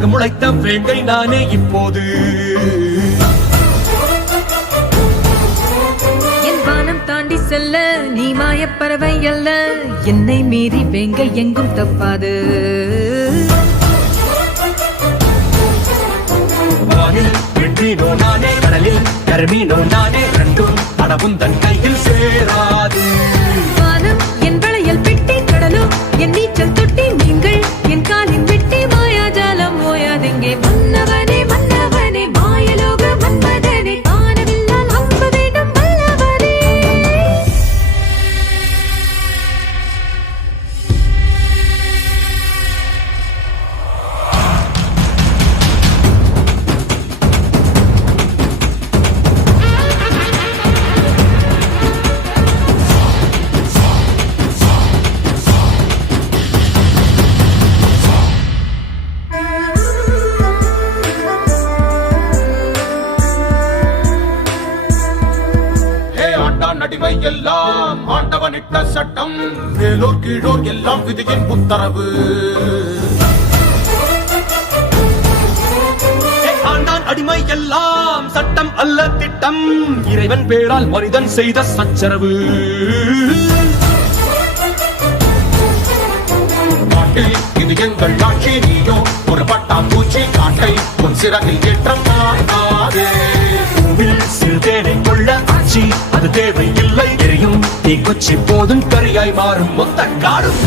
சிறகு முளைத்த வேங்கை நானே இப்போது. என் வானம் தாண்டி செல்ல நீ மாயப்பறவை அல்ல, என்னை மீறி வேங்கை எங்கும் தப்பாது. வானில் வெற்றினோ நானே, கடலில் கருமீனோ நானே, ரெண்டும் அடவும் தன் கையில் சேராது. வானம் என் வளையல் பெட்டி, கடலோ என் நீச்சல் தொட்டி, நீங்கள் என் காலின் வெட்டி, மாயாஜாலம் ஓயாதெங்கே. மன்னவனே மன்னவனே மாயலோக மன்மதனே, வானவில்லால் அம்பு வேண்டும் வல்லவனே. அடிமை எல்லாம் ஆண்டவனிட்ட சட்டம், மேலோர் கீழோர் எல்லாம் விதியின் உத்தரவு. ஆண்டான் அடிமை எல்லாம் சட்டம் அல்ல திட்டம், இறைவன் பேரால் மனிதன் செய்த சச்சரவு. காட்டில் இது எங்கள் ஆட்சி, நீயோ ஒரு பட்டாம்பூச்சி, காட்டை உன் சிறகில் ஏற்றம் காணாதே. சிறுதேனை கொள்ள ஆட்சி அது தேவை இல்லை, எரியும் தீக்குச்சி போதும் கரியாய் மாறும் மொத்த காடும்.